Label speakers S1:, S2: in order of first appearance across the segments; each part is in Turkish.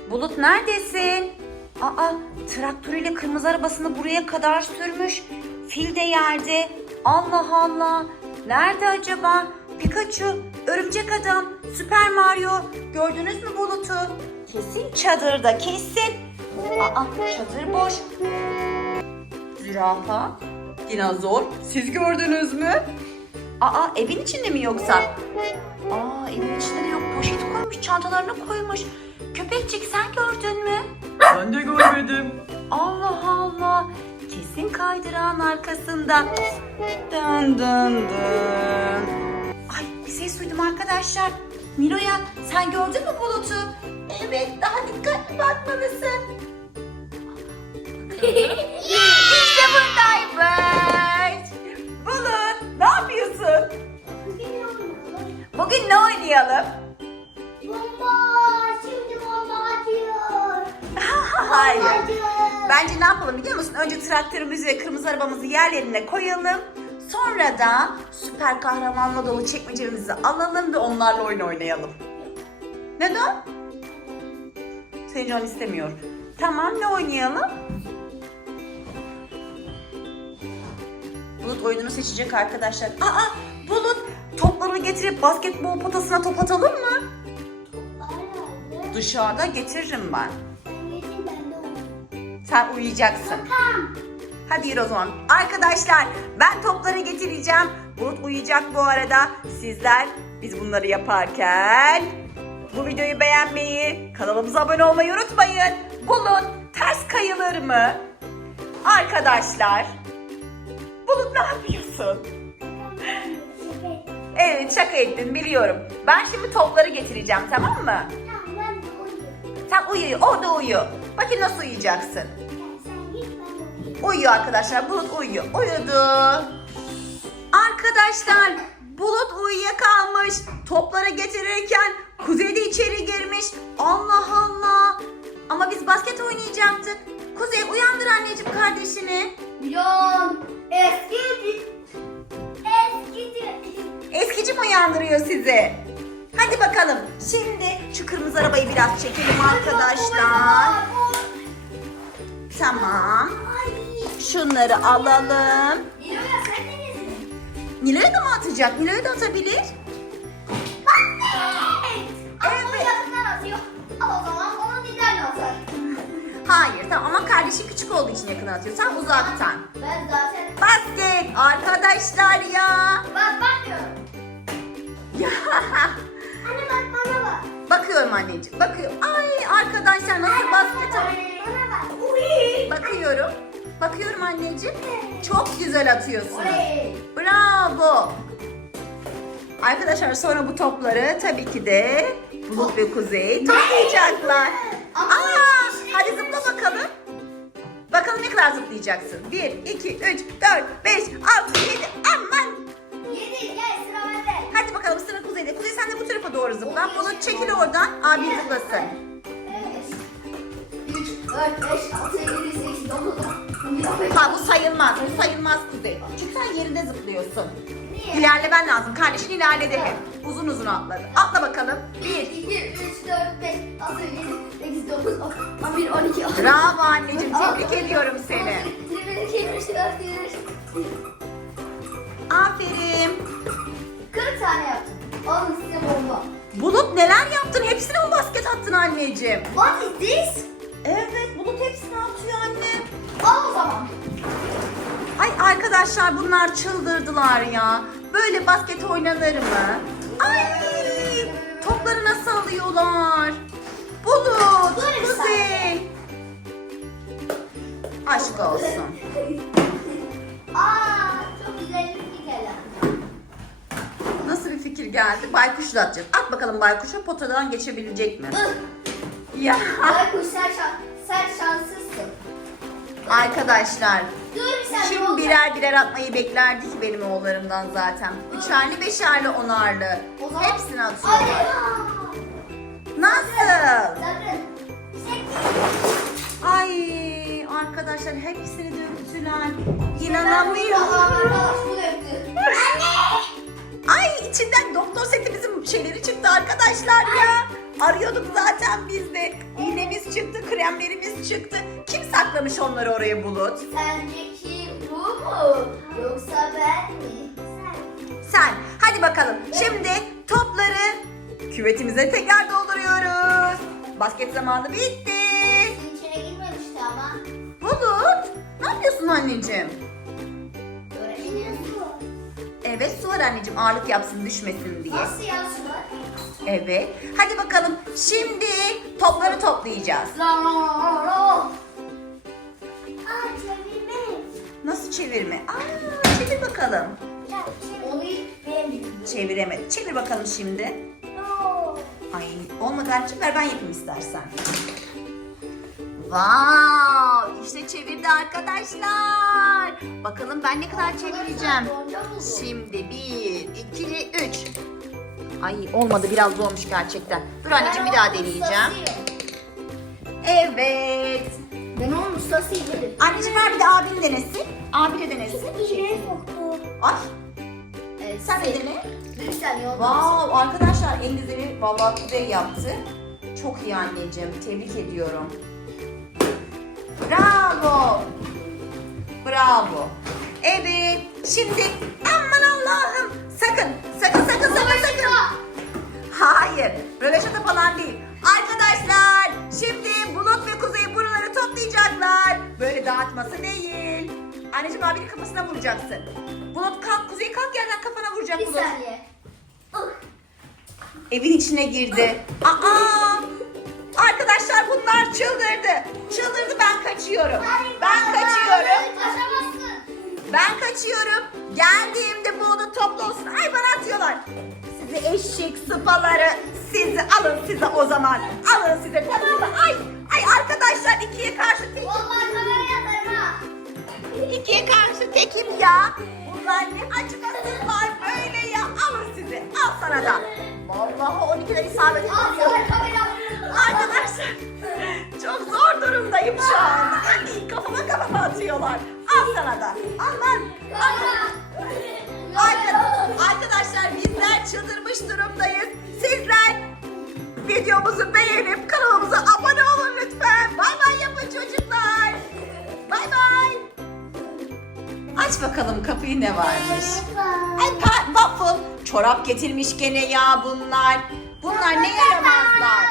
S1: Bulut neredesin? Aa, traktörüyle kırmızı arabasını buraya kadar sürmüş. Fil de yerde. Allah Allah. Nerede acaba? Pikachu, Örümcek Adam, Süper Mario. Gördünüz mü Bulut'u? Kesin çadırda, kesin. Aa, çadır boş. Zürafa, dinozor. Siz gördünüz mü? Aa, evin içinde mi yoksa? Aa, evin içinde de yok. Poşet koymuş, çantalarına koymuş. Köpekçik sen gördün mü?
S2: Ben de görmedim.
S1: Allah Allah. Kesin kaydırağın arkasında. Dın dın dın. Ay, bir ses duydum arkadaşlar. Nilo'ya, sen gördün mü Bulut'u? Evet, daha dikkatli bakmalısın. İşte buradaymış. Bulut, ne yapıyorsun? Bugün ne oynayalım?
S3: Bomba! Şimdi bomba atıyor.
S1: Hayır.
S3: Atıyor.
S1: Bence ne yapalım biliyor musun? Önce traktörümüzü ve kırmızı arabamızı yerlerine koyalım. Sonra da süper kahramanla dolu çekmecemizi alalım ve onlarla oyun oynayalım. Neden? Senin can istemiyor. Tamam, ne oynayalım? Bulut oyununu seçecek arkadaşlar. Aa, Bulut topları getirip basketbol potasına top atalım mı?
S3: Nerede?
S1: Dışarıda getiririm ben.
S3: Sen geçin, ben de oynayayım.
S1: Sen uyuyacaksın.
S3: Tamam.
S1: Hadi yürü o zaman. Arkadaşlar, ben topları getireceğim. Bulut uyuyacak bu arada. Sizler biz bunları yaparken bu videoyu beğenmeyi, kanalımıza abone olmayı unutmayın. Bulut ters kayılır mı? Arkadaşlar, Bulut ne yapıyorsun? Evet, şaka ettin biliyorum. Ben şimdi topları getireceğim, tamam mı?
S3: Tamam, ben de oynayayım.
S1: Sen uyu, orada uyu. Bakın nasıl uyuyacaksın.
S3: Sen git, ben de oynayayım.
S1: Uyuyor arkadaşlar. Bulut uyuyor. Uyudu. Arkadaşlar, Bulut uyuyakalmış. Topları getirirken Kuzey de içeri girmiş. Allah Allah. Ama biz basket oynayacaktık. Kuzey, uyandır anneciğim kardeşini.
S3: Milyon eskidi. Eskidi.
S1: Eskici mi uyandırıyor sizi? Hadi bakalım. Şimdi şu kırmızı arabayı biraz çekelim arkadaşlar. Tamam.
S3: Ay.
S1: Şunları alalım.
S3: Nilo'ya sen de misin?
S1: Nilo'ya da mı atacak? Nilo'ya da atabilir.
S3: Evet. Ama o yakından atıyor. Ama o zaman onu dilerle atar.
S1: Hayır, tamam ama kardeşin küçük olduğu için yakın atıyor. Sen uzaktan.
S3: Ben zaten...
S1: Basket arkadaşlar ya.
S3: Ben bakmıyorum.
S1: Ya.
S3: Anne bak, bana bak.
S1: Bakıyorum anneciğim. Bakıyorum. Ay arkadaşlar nasıl basket
S3: Bana bak. Uy.
S1: bakıyorum. Bakıyorum anneciğim. Çok güzel atıyorsunuz.
S3: Oley.
S1: Bravo. Arkadaşlar sonra bu topları tabii ki de Bulut ve Kuzey toplayacaklar.
S3: Ama
S1: Aa,
S3: işte-
S1: hadi zıpla bakalım. Bakalım ne kadar zıplayacaksın. 1, 2, 3, 4, 5, 6, 7. Aman.
S3: 7, gel sıra bende.
S1: Hadi bakalım sıra Kuzey'de. Kuzey sen de bu tarafa doğru zıpla. Bulut çekil oradan. Abi zıplasın.
S3: 3, 4, 5, 6, 7, 8, 9, 10.
S1: Ha bu sayılmaz. Bu sayılmaz Kuzey. Çünkü sen yerinde zıplıyorsun.
S3: Niye?
S1: İlerlemen lazım. Kardeşin ilerledi hep. Uzun uzun atladı. Atla bakalım.
S3: 1, 2, 3, 4, 5, 6, 7, 8, 9, 10, 11, 12, 13.
S1: Bravo anneciğim. Tebrik ediyorum seni.
S3: 22, 23, 24, 25.
S1: Aferin.
S3: 40 tane yaptım. Alın size bomba.
S1: Bulut neler yaptın? Hepsine mi basket attın anneciğim?
S3: What is this?
S1: Evet, Bulut hepsini atıyor anne.
S3: Al o zaman.
S1: Ay arkadaşlar bunlar çıldırdılar ya. Böyle basket oynanır mı? Ay topları nasıl alıyorlar? Bulut,
S3: Dur bir
S1: Kuzey.
S3: saniye.
S1: Aşk olsun.
S3: Aa, çok güzel bir fikir geldi.
S1: Nasıl bir fikir geldi? Baykuşla atacağız. At bakalım baykuşa potadan geçebilecek mi? Ya
S3: Baykuş sen şanslısın.
S1: arkadaşlar
S3: Dur bir saniye.
S1: kim birer birer atmayı beklerdi ki benim oğullarımdan zaten. Üçerli, beşerli, onarlı.
S3: O zaman-
S1: Hepsini
S3: Hadi.
S1: atıyorlar. Nasıl?
S3: Sakın.
S1: Ay arkadaşlar hepsini döktüler.
S3: Aa,
S1: İnanamıyorum.
S3: arkadaş bu döktü.
S1: Ay içinden doktor setimizin şeyleri çıktı arkadaşlar ya. Arıyorduk zaten biz de. İğnemiz çıktı, kremlerimiz çıktı. Kim saklamış onları oraya Bulut?
S3: Sence kim, bu mu? Yoksa ben mi?
S1: Sen. Hadi bakalım. Şimdi topları küvetimize tekrar dolduruyoruz. Basket zamanı bitti.
S3: Sizin içine girmemişti ama.
S1: Bulut, ne yapıyorsun anneciğim?
S3: Öğretmenim su var.
S1: Evet, su var anneciğim, ağırlık yapsın, düşmesin diye.
S3: Nasıl ya su var?
S1: Evet. Hadi bakalım. Şimdi topları toplayacağız.
S3: Aa, çevirme.
S1: Nasıl çevirme? Aa, çevir bakalım.
S3: Onu ben bildim.
S1: Çeviremedi. Çevir bakalım şimdi.
S3: No.
S1: Ay, olmadı anneciğim, ver ben yapayım istersen. Wow, işte çevirdi arkadaşlar. Bakalım ben ne kadar çevireceğim. Şimdi 1, 2, 3. Ay olmadı, biraz zormuş gerçekten. Dur anneciğim, bir daha deneyeceğim. Evet.
S3: Ben onun ustasıyım.
S1: Anneciğim ver bir de abin denesin. Abi de denesin.
S3: İğneye soktu.
S1: Ay
S3: Evet,
S1: sen de dene.
S3: Bir saniye oldu.
S1: Wow arkadaşlar, elinizi vallahi güzel yaptı. Çok iyi anneciğim. Tebrik ediyorum. Bravo. Bravo. Evet. Şimdi aman Allah'ım. Sakın. Hayır. Röveşata falan değil. Arkadaşlar şimdi Bulut ve Kuzey buraları toplayacaklar. Böyle dağıtması değil. Anneciğim abinin kafasına vuracaksın. Bulut kalk, Kuzey kalk, yerden kafana vuracak
S3: Bir
S1: Bulut.
S3: saniye.
S1: Evin içine girdi. Aa! Arkadaşlar bunlar çıldırdı. Çıldırdı, ben kaçıyorum.
S3: Kaçamazsın.
S1: Ben kaçıyorum. Geldiğimde bunu toplu olsun. Ay bana atıyorlar. Sizi eşek sıpaları. Sizi alın size o zaman. Alın size. Ay arkadaşlar, ikiye karşı tekim.
S3: Vallahi kameraya atarım ha.
S1: İkiye karşı tekim ya. Bunlar ne acımasız var böyle ya. Alın sizi. Al sana da. Vallahi 12'den isabet
S3: Al
S1: ediyor.
S3: sana kamera.
S1: Arkadaşlar çok zor durumdayım şu anda. Ay, kafama atıyorlar. Al sana da. Al lan. Arkadaşlar bizler çıldırmış durumdayız. Sizler videomuzu beğenip kanalımıza abone olun lütfen. Bay bay yapın çocuklar. Bay bay. Aç bakalım kapıyı, ne varmış. Ay waffle. Çorap getirmiş gene ya bunlar. Bunlar ne yaramazlar.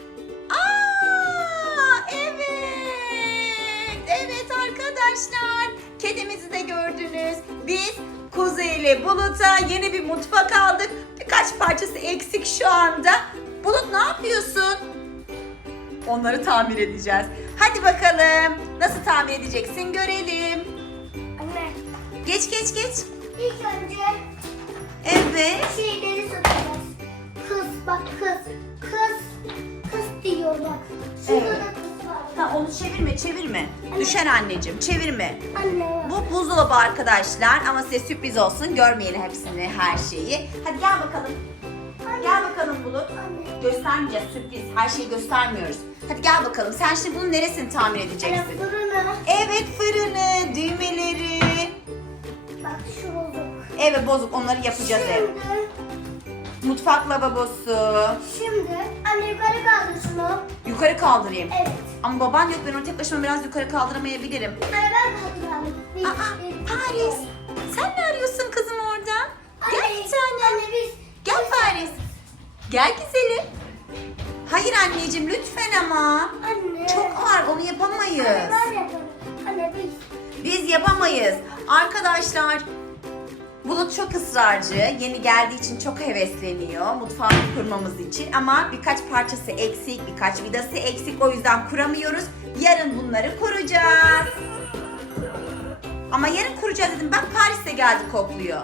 S1: Evet arkadaşlar. Kedimizi de gördünüz. Biz Kuzey ile Bulut'a yeni bir mutfak aldık. Birkaç parçası eksik şu anda. Bulut ne yapıyorsun? Onları tamir edeceğiz. Hadi bakalım. Nasıl tamir edeceksin görelim.
S3: Anne.
S1: Geç.
S3: İlk önce
S1: Evet.
S3: şeyleri satacağız. Kız bak kız. Kız diyor bak. Şurada
S1: Evet.
S3: da kız var.
S1: Ha, onu çevirme. Düşer anneciğim, çevirme.
S3: Anne.
S1: Bu buzdolabı arkadaşlar, ama size sürpriz olsun, görmeyin hepsini, her şeyi. Hadi gel bakalım. Gel bakalım Bulut.
S3: Anne.
S1: Göstermeyeceğiz, sürpriz. Her şeyi göstermiyoruz. Hadi gel bakalım. Sen şimdi bunun neresini tamir
S3: Anne
S1: edeceksin?
S3: fırını.
S1: Evet, fırını, düğmeleri.
S3: Bak şu bozuk.
S1: Evet, bozuk. Onları yapacağız ev.
S3: Şimdi
S1: Mutfak lavabosu.
S3: anne yukarı kaldır şunu.
S1: Yukarı kaldırayım.
S3: Evet.
S1: Ama baban yok, ben onu tek başıma biraz yukarı kaldıramayabilirim.
S3: Anne ben kaldıralım.
S1: Paris. Sen ne arıyorsun kızım orada? Gel bir tane.
S3: Anne biz.
S1: Gel Paris. Gel güzelim. Hayır anneciğim, lütfen ama.
S3: Anne.
S1: Çok ağır, onu yapamayız.
S3: Anne ben yaparım. Anne biz.
S1: Biz yapamayız. Arkadaşlar, Bulut çok ısrarcı. Yeni geldiği için çok hevesleniyor mutfağını kurmamız için. Ama birkaç parçası eksik, birkaç vidası eksik. O yüzden kuramıyoruz. Yarın bunları kuracağız. Ama yarın kuracağız dedim. Bak Paris de geldi, kokluyor.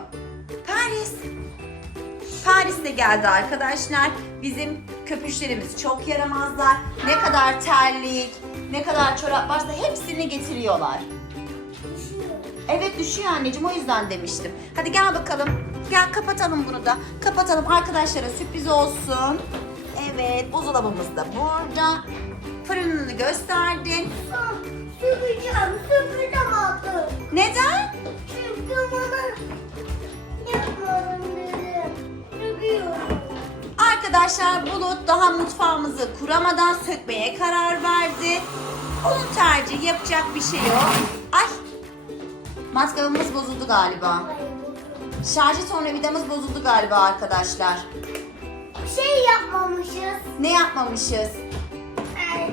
S1: Paris de geldi arkadaşlar. Bizim köpüşlerimiz çok yaramazlar. Ne kadar terlik, ne kadar çorap varsa hepsini getiriyorlar. Evet düşüyor anneciğim, o yüzden demiştim. Hadi gel bakalım. Gel kapatalım bunu da. Kapatalım, arkadaşlara sürpriz olsun. Evet, buzdolabımız da burada. Fırınını gösterdin.
S3: Süpüreceğim altı.
S1: Neden?
S3: Çünkü bana yapmadım dedim. Süpürüyorum.
S1: Arkadaşlar Bulut daha mutfağımızı kuramadan sökmeye karar verdi. Onun tercihi, yapacak bir şey yok. Ay! Matkabımız bozuldu galiba. Şarjı tornavidamız bozuldu galiba arkadaşlar.
S3: Bir şey yapmamışız.
S1: Ne yapmamışız?
S3: Ay,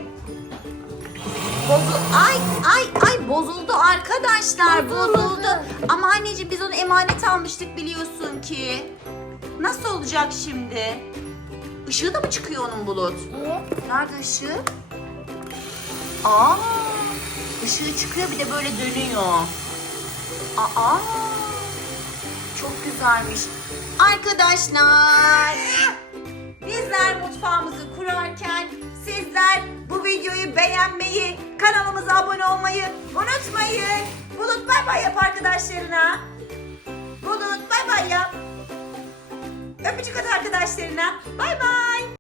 S1: Ay bozuldu arkadaşlar,
S3: Bozuldu.
S1: bozuldu. Ama anneciğim biz onu emanet almıştık biliyorsun ki. Nasıl olacak şimdi? Işığı da mı çıkıyor onun Bulut?
S3: evet.
S1: Nerede ışığı? Aa! Işığı çıkıyor, bir de böyle dönüyor. Aa! Çok güzelmiş. Arkadaşlar, bizler mutfağımızı kurarken sizler bu videoyu beğenmeyi, kanalımıza abone olmayı unutmayın. Bulut bay bay yap arkadaşlarına. Bulut bay bay yap. Öpücük at arkadaşlarına. Bay bay.